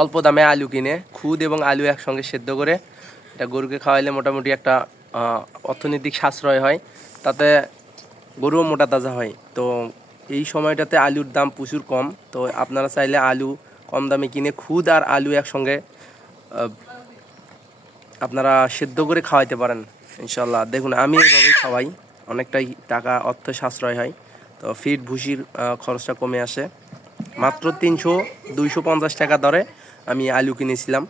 অল্প দামে আলু কিনে খুদ এবং আলু একসঙ্গে সেদ্ধ করে এটা গরুকে খাওয়াইলে মোটামুটি একটা অর্থনৈতিক সাশ্রয় হয়, তাতে গরুও মোটা তাজা হয়। তো এই সময়টাতে আলুর দাম প্রচুর কম, তো আপনারা চাইলে আলু কম দামে কিনে খুদ আর আলু একসঙ্গে আপনারা সেদ্ধ করে খাওয়াইতে পারেন ইনশাল্লাহ। দেখুন আমি এইভাবেই খাওয়াই, অনেকটাই টাকা অর্থ সাশ্রয় হয়। তো ফিড ভুসির খরচটা কমে আসে। মাত্র 250 টাকা দরে আমি আলু কিনেছিলাম।